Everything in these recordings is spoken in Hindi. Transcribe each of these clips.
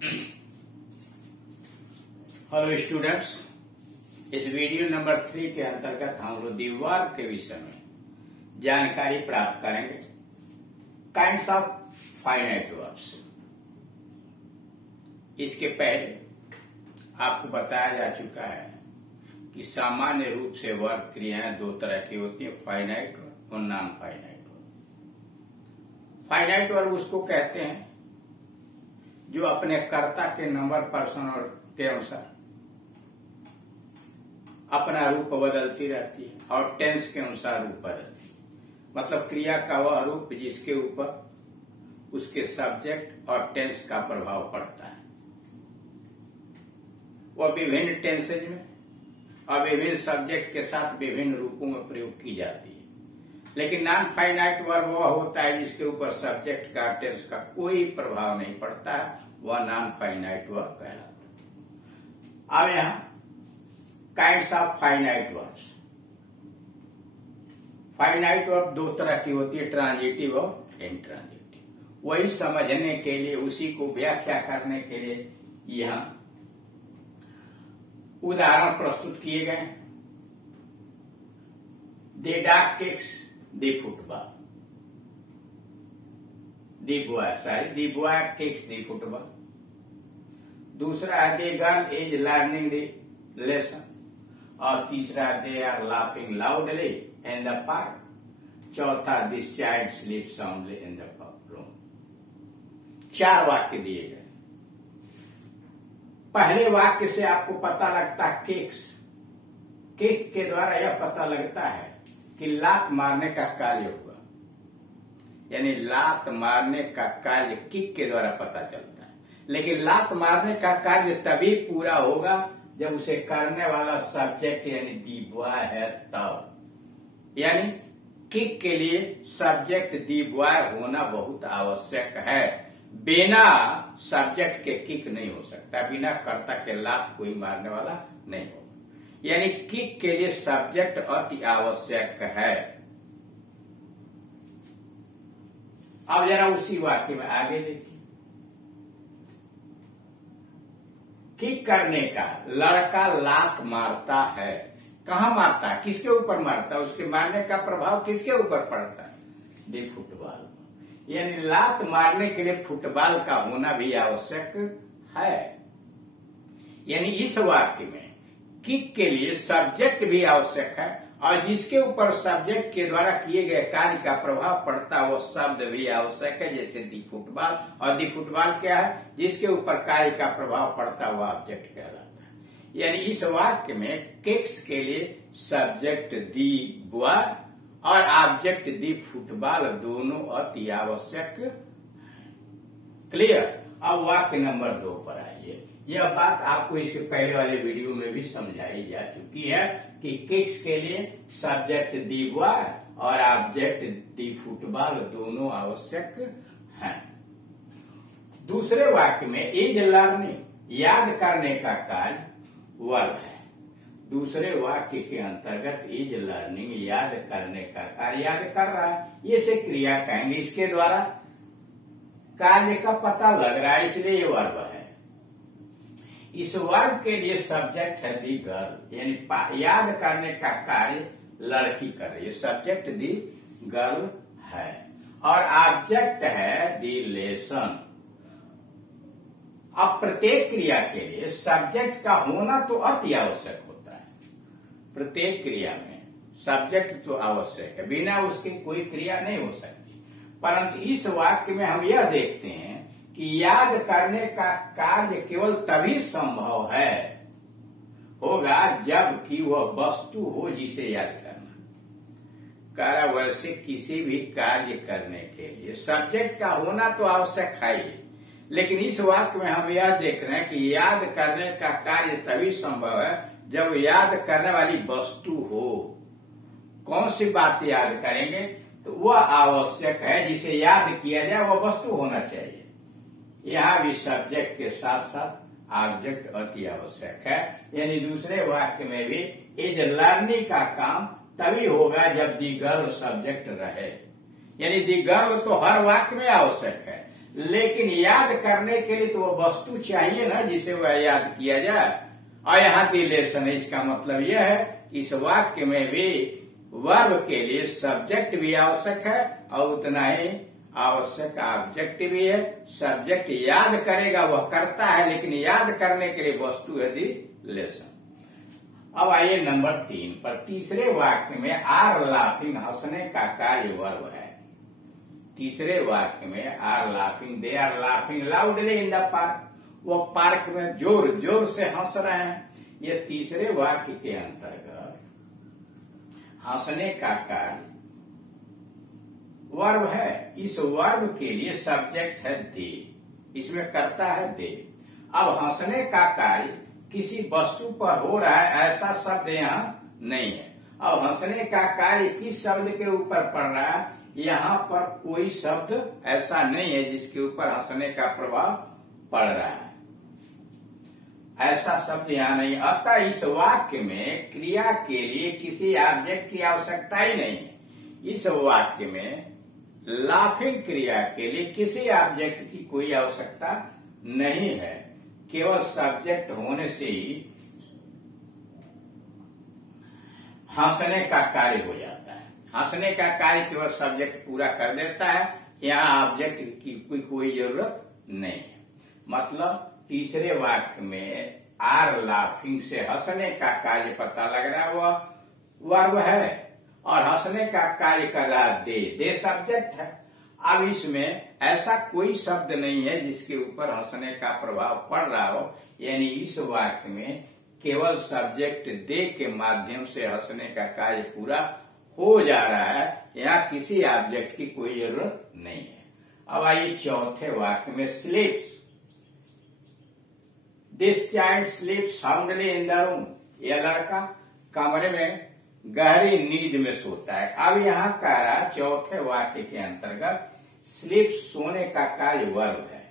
हेलो स्टूडेंट्स, इस वीडियो नंबर 3 के अंतर्गत हम लोग वर्ब के विषय में जानकारी प्राप्त करेंगे। Kinds of finite verbs. इसके पहले आपको बताया जा चुका है कि सामान्य रूप से वर्ब क्रियाएं दो तरह की होती है, फाइनाइट और non finite verb. Finite verb उसको कहते हैं जो अपने कर्ता के नंबर पर्सन और के अनुसार अपना रूप बदलती रहती है और टेंस के अनुसार रूप बदलती है। मतलब क्रिया का वह रूप जिसके ऊपर उसके सब्जेक्ट और टेंस का प्रभाव पड़ता है, वह विभिन्न टेंसेज में और विभिन्न सब्जेक्ट के साथ विभिन्न रूपों में प्रयोग की जाती है। लेकिन नॉन फाइनाइट वर्ब वह होता है जिसके ऊपर सब्जेक्ट का टेंस का कोई प्रभाव नहीं पड़ता है, वह नॉन फाइनाइट वर्ब कहलाता है। अब यहां kinds of finite verbs. Finite verb दो तरह की होती है, ट्रांजिटिव और इंट्रांजिटिव। वही समझने के लिए, उसी को व्याख्या करने के लिए यहां उदाहरण प्रस्तुत किए गए। The dog kicks the football, the boy kicks the football. दूसरा है the girl is learning the lesson, और तीसरा they are laughing loudly in the park. चौथा this child sleep soundly in the room. 4 वाक्य दिए गए। पहले वाक्य से आपको पता लगता है किक्स। किक के द्वारा यह पता लगता है कि लात मारने का कार्य हुआ, यानी लात मारने का कार्य किक के द्वारा पता चलता है। लेकिन लात मारने का कार्य तभी पूरा होगा जब उसे करने वाला सब्जेक्ट यानी दी बॉय है तब। यानी किक के लिए सब्जेक्ट दी बॉय होना बहुत आवश्यक है। बिना सब्जेक्ट के किक नहीं हो सकता, बिना कर्ता के लात कोई मारने वाला नहीं होगा। यानी किक के लिए सब्जेक्ट अति आवश्यक है। अब जरा उसी वाक्य में आगे देखिए। किक करने का, लड़का लात मारता है। कहां मारता है, किसके ऊपर मारता है, उसके मारने का प्रभाव किसके ऊपर पड़ता है, दी फुटबॉल। यानी लात मारने के लिए फुटबॉल का होना भी आवश्यक है। यानी इस वाक्य में किक के लिए सब्जेक्ट भी आवश्यक है और जिसके ऊपर सब्जेक्ट के द्वारा किए गए कार्य का प्रभाव पड़ता है वो शब्द भी आवश्यक है, जैसे दी फुटबॉल। और दी फुटबॉल क्या है, जिसके ऊपर कार्य का प्रभाव पड़ता है वो ऑब्जेक्ट कहलाता है। यानी इस वाक्य में किक्स के लिए सब्जेक्ट दी बॉय और ऑब्जेक्ट दी फुटबॉल दोनों अति आवश्यक। क्लियर। अब वाक्य नंबर 2 पर आइए। यह बात आपको इसके पहले वाले वीडियो में भी समझाई जा चुकी है कि किक्स के लिए सब्जेक्ट दी बॉय और ऑब्जेक्ट दी फुटबॉल दोनों आवश्यक हैं। दूसरे वाक्य में इज लर्निंग, याद करने का कार्य वर्ब है। दूसरे वाक्य के अंतर्गत इज लर्निंग, याद करने का कार्य, याद कर रहा है, ये से क्रिया कहेंगे। इसके द्वारा कार्य का पता लग रहा है, इसलिए ये वर्ब है। इस वर्ब के लिए सब्जेक्ट है दी गर्ल, यानी याद करने का कार्य लड़की कर रही है, सब्जेक्ट दी गर्ल है और ऑब्जेक्ट है दी लेसन। अब प्रत्येक क्रिया के लिए सब्जेक्ट का होना तो अति आवश्यक होता है। प्रत्येक क्रिया में सब्जेक्ट तो आवश्यक है, बिना उसके कोई क्रिया नहीं हो सकती। परंतु इस वाक्य में हम यह देखते हैं कि याद करने का कार्य केवल तभी संभव होगा जबकि वह वस्तु हो जिसे याद करना। वैसे किसी भी कार्य करने के लिए सब्जेक्ट का होना तो आवश्यक है ही, लेकिन इस वाक्य में हम यह देख रहे हैं कि याद करने का कार्य तभी संभव है जब याद करने वाली वस्तु हो। कौन सी बात याद करेंगे, तो वह आवश्यक है जिसे याद किया जाए वह वस्तु होना चाहिए। यहाँ भी सब्जेक्ट के साथ साथ ऑब्जेक्ट अति आवश्यक है। यानी दूसरे वाक्य में भी इज लर्निंग का काम तभी होगा जब दी गर्ल सब्जेक्ट रहे। यानी दी गर्ल तो हर वाक्य में आवश्यक है, लेकिन याद करने के लिए तो वो वस्तु चाहिए ना जिसे वह याद किया जाए। और यहाँ डिलेशन है, इसका मतलब यह है कि इस वाक्य में भी वर्ब के लिए सब्जेक्ट भी आवश्यक है और उतना ही आवश्यक ऑब्जेक्ट भी है। सब्जेक्ट याद करेगा, वह करता है, लेकिन याद करने के लिए वस्तु है डिलेशन। अब आइए नंबर 3 पर। तीसरे वाक्य में आर लाफिंग हंसने का कार्य वर्ब है। तीसरे वाक्य में are laughing, they are laughing loudly in the park, वो पार्क में जोर जोर से हंस रहे हैं। ये तीसरे वाक्य के अंतर्गत हंसने का कार्य वर्ब है। इस वर्ब के लिए सब्जेक्ट है दे, इसमें करता है दे। अब हंसने का कार्य किसी वस्तु पर हो रहा है ऐसा शब्द यहाँ नहीं है। अब हंसने का कार्य किस शब्द के ऊपर पड़ रहा है, यहाँ पर कोई शब्द ऐसा नहीं है जिसके ऊपर हंसने का प्रभाव पड़ रहा है, ऐसा शब्द यहाँ नहीं। अतः इस वाक्य में क्रिया के लिए किसी ऑब्जेक्ट की आवश्यकता ही नहीं है। इस वाक्य में लाफिंग क्रिया के लिए किसी ऑब्जेक्ट की कोई आवश्यकता नहीं है, केवल सब्जेक्ट होने से ही हंसने का कार्य हो जाता है। हंसने का कार्य केवल सब्जेक्ट पूरा कर देता है, यहाँ ऑब्जेक्ट की कोई जरूरत नहीं है। मतलब तीसरे वाक्य में आर लाफिंग से हंसने का कार्य पता लग रहा है, वह वर्ब है, और हंसने का कार्य कर रहा दे सब्जेक्ट है। अब इसमें ऐसा कोई शब्द नहीं है जिसके ऊपर हंसने का प्रभाव पड़ रहा हो, यानी इस वाक्य में केवल सब्जेक्ट दे के माध्यम से हंसने का कार्य पूरा हो जा रहा है, यहाँ किसी ऑब्जेक्ट की कोई जरूरत नहीं है। अब आइए चौथे वाक्य में स्लीप्स, this child स्लीप्स soundly in the room, यह लड़का कमरे में गहरी नींद में सोता है। अब यहाँ कह रहा चौथे वाक्य के अंतर्गत स्लीप्स सोने का कार्य वर्ब है।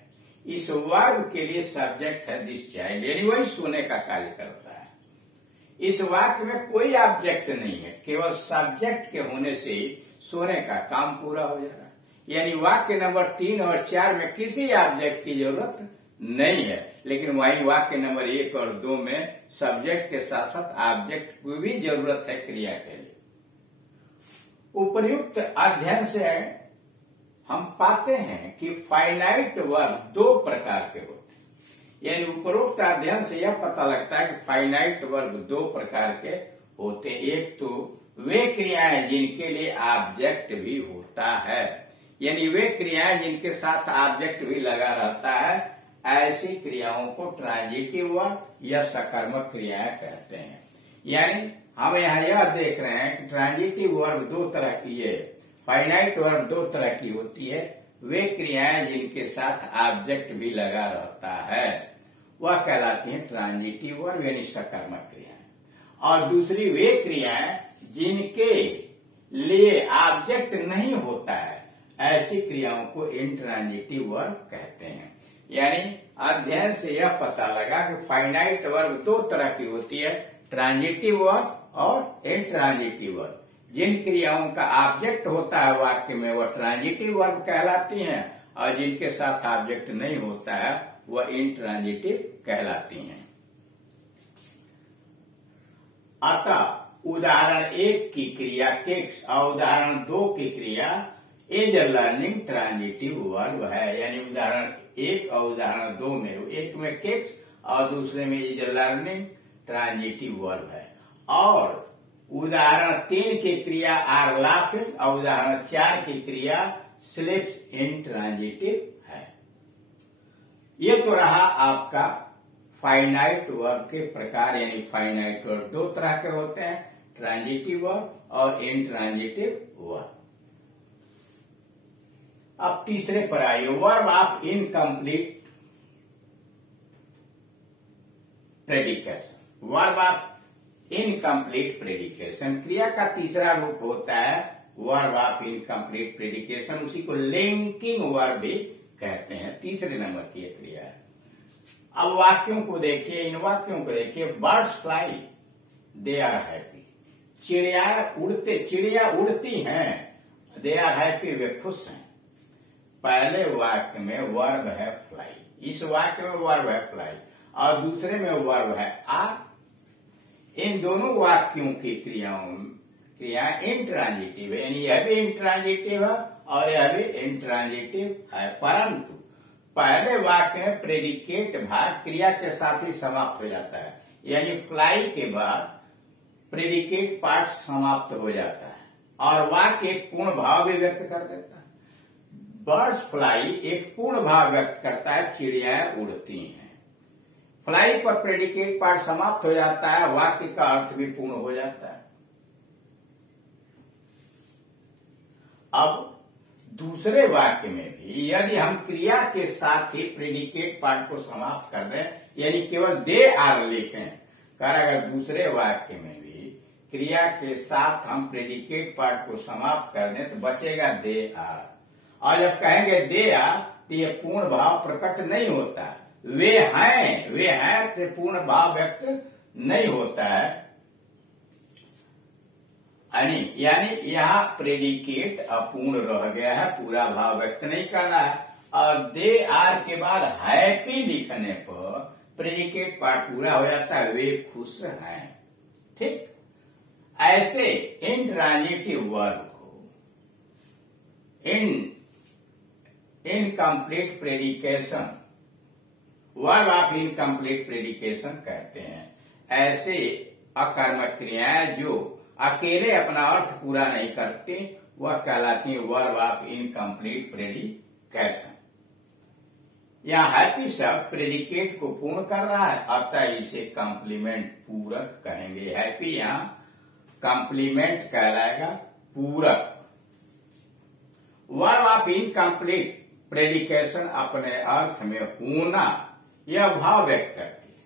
इस वर्ब के लिए सब्जेक्ट है दिस चाइल्ड, यानी वही सोने का कार्य करता है। इस वाक्य में कोई ऑब्जेक्ट नहीं है, केवल सब्जेक्ट के होने से ही सोने का काम पूरा हो जा रहा है। यानी वाक्य नंबर 3 और 4 में किसी ऑब्जेक्ट की जरूरत नहीं है, लेकिन वही वाक्य नंबर 1 और 2 में सब्जेक्ट के साथ साथ ऑब्जेक्ट की भी जरूरत है क्रिया के लिए। उपर्युक्त अध्ययन से हम पाते हैं कि फाइनाइट वर्ब 2 प्रकार के होते हैं। यानी उपरोक्त अध्ययन से यह पता लगता है कि फाइनाइट वर्ब 2 प्रकार के होते। एक तो वे क्रियाएं जिनके लिए ऑब्जेक्ट भी होता है, यानी वे क्रियाएं जिनके साथ ऑब्जेक्ट भी लगा रहता है, ऐसी क्रियाओं को ट्रांजिटिव वर्ब या सकर्मक क्रियाएं कहते हैं। यानी हम यहाँ यह देख रहे हैं कि ट्रांजिटिव वर्ब 2 तरह की है, फाइनाइट वर्ब 2 तरह की होती है। वे क्रियाएं जिनके साथ ऑब्जेक्ट भी लगा रहता है वह कहलाती हैं ट्रांजिटिव वर्ब यानी सकर्मक क्रियाएं। और दूसरी वे क्रियाएं जिनके लिए ऑब्जेक्ट नहीं होता है, ऐसी क्रियाओं को इंट्रांजिटिव वर्ब कहते हैं। यानी अध्ययन से यह पता लगा कि फाइनाइट वर्ब 2 तरह की होती है, ट्रांजिटिव वर्ब और इंट्रांजिटिव वर्ब। जिन क्रियाओं का ऑब्जेक्ट होता है वाक्य में वह ट्रांजिटिव वर्ब कहलाती हैं, और जिनके साथ ऑब्जेक्ट नहीं होता है वह इंट्रांजिटिव कहलाती हैं। अतः उदाहरण 1 की क्रिया केक्स और उदाहरण 2 की क्रिया इज लर्निंग ट्रांजिटिव वर्ब है। यानी उदाहरण 1 और उदाहरण 2 में, एक में केक्स और दूसरे में इज लर्निंग ट्रांजिटिव वर्ब है। और उदाहरण 3 की क्रिया आर लाफिंग और उदाहरण 4 की क्रिया स्लीप्स इंट्रांजिटिव है। ये तो रहा आपका फाइनाइट वर्ब के प्रकार, यानी फाइनाइट वर्ब 2 तरह के होते हैं, ट्रांजिटिव वर्ब और इंट्रांजिटिव वर्ब। अब तीसरे पर आइए, verb of incomplete predication. Verb of incomplete predication क्रिया का तीसरा रूप होता है वर्ब ऑफ इनकम्प्लीट प्रेडिकेशन, उसी को लिंकिंग वर्ब भी कहते हैं। तीसरे नंबर की यह क्रिया है। अब वाक्यों को देखिए, इन वाक्यों को देखिए। Birds fly they are happy, चिड़िया उड़ती हैं, दे आर हैप्पी वे खुश हैं। पहले वाक्य में वर्ब है फ्लाई, इस वाक्य में वर्ब है फ्लाई और दूसरे में वर्ब है आर। इन दोनों वाक्यों की क्रिया इंट्रांजिटिव है, यानी यह भी इंट्रांजिटिव है और यह भी इंट्रांजिटिव है। परंतु पहले वाक्य में प्रेडिकेट भाग क्रिया के साथ ही समाप्त हो जाता है, यानी फ्लाई के बाद प्रेडिकेट पार्ट समाप्त हो जाता है और वाक्य एक पूर्ण भाव भी व्यक्त कर देता है। बर्ड्स फ्लाई एक पूर्ण भाव व्यक्त करता है, चिड़ियाएं उड़ती हैं। फ्लाई पर प्रेडिकेट पार्ट समाप्त हो जाता है, वाक्य का अर्थ भी पूर्ण हो जाता है। अब दूसरे वाक्य में भी यदि हम क्रिया के साथ ही प्रेडिकेट पार्ट को समाप्त कर दें, यानी केवल दे आर लिखें, अगर दूसरे वाक्य में भी क्रिया के साथ हम प्रेडिकेट पार्ट को समाप्त कर दें तो बचेगा दे आर। और जब कहेंगे दे आर तो ये पूर्ण भाव प्रकट नहीं होता, वे हैं से पूर्ण भाव व्यक्त नहीं होता है। यानी यहाँ प्रेडिकेट अपूर्ण रह गया है, पूरा भाव व्यक्त नहीं कर रहा है। और दे आर के बाद हैप्पी लिखने पर प्रेडिकेट पार्ट पूरा हो जाता है, वे खुश हैं। ठीक, ऐसे इंट्रांजिटिव वर्ब को incomplete predication, verb of incomplete प्रेडिकेशन कहते हैं। ऐसे अकर्मक क्रियाएं जो अकेले अपना अर्थ पूरा नहीं करते वह कहलाती है वर्ब ऑफ इनकम्प्लीट प्रेडिकेशन। यहाँ हैप्पी शब्द प्रेडिकेट को पूर्ण कर रहा है, अतः इसे कॉम्प्लीमेंट पूरक कहेंगे। हैप्पी यहाँ कॉम्प्लीमेंट कहलाएगा, पूरक। वर्ब ऑफ इनकम्प्लीट प्रेडिकेशन अपने अर्थ में होना यह भाव व्यक्त करती है।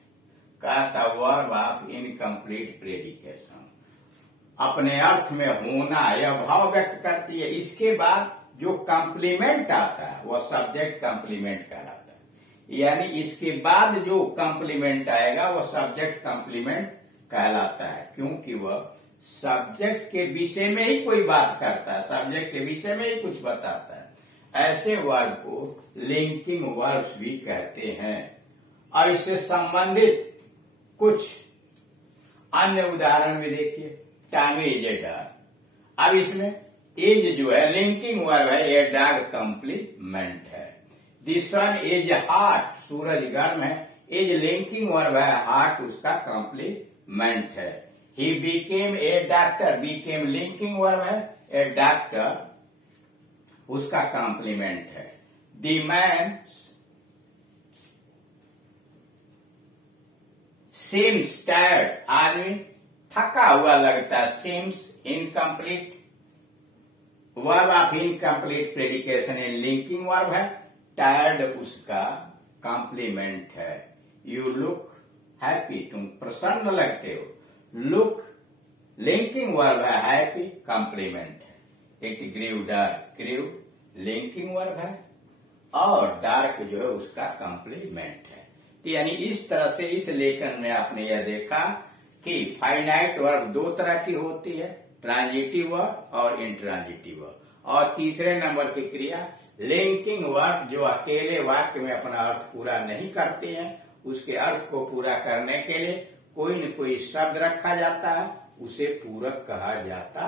कहता वर्ब ऑफ इनकम्प्लीट प्रेडिकेशन अपने अर्थ में होना यह भाव व्यक्त करती है। इसके बाद जो कॉम्प्लीमेंट आता है वह सब्जेक्ट कॉम्प्लीमेंट कहलाता है, यानी इसके बाद जो कॉम्प्लीमेंट आएगा वह सब्जेक्ट कॉम्प्लीमेंट कहलाता है, क्योंकि वह सब्जेक्ट के विषय में ही कोई बात करता है, सब्जेक्ट के विषय में ही कुछ बताता है। ऐसे वर्ब को लिंकिंग वर्ब्स भी कहते हैं। और इससे संबंधित कुछ अन्य उदाहरण भी देखिए। टाइम इज ए डॉग, अब इसमें एज जो है लिंकिंग वर्ब है, ए डॉग कॉम्प्लीमेंट है। द सन इज हॉट, सूरज गर्म है, एज लिंकिंग वर्ब है, हॉट उसका कॉम्प्लीमेंट है। He became a doctor, became linking verb है, a doctor उसका कॉम्प्लीमेंट है। The man seems tired, आदमी थका हुआ लगता है, seems incomplete verb of incomplete predication है, लिंकिंग वर्ब है, टायर्ड उसका कॉम्प्लीमेंट है। You look happy, तुम प्रसन्न लगते हो, लुक लिंकिंग वर्ब है, हैप्पी कॉम्प्लीमेंट है। It grew dark, grew linking verb है और डार्क जो है उसका कॉम्प्लीमेंट है। तो यानी इस तरह से इस लेखन में आपने यह देखा कि फाइनाइट वर्ब दो तरह की होती है, ट्रांजिटिव वर्ब और इंट्रांजिटिव वर्ब। और तीसरे नंबर की क्रिया लिंकिंग वर्ब जो अकेले वाक्य में अपना अर्थ पूरा नहीं करते हैं, उसके अर्थ को पूरा करने के लिए कोई न कोई शब्द रखा जाता है, उसे पूरक कहा जाता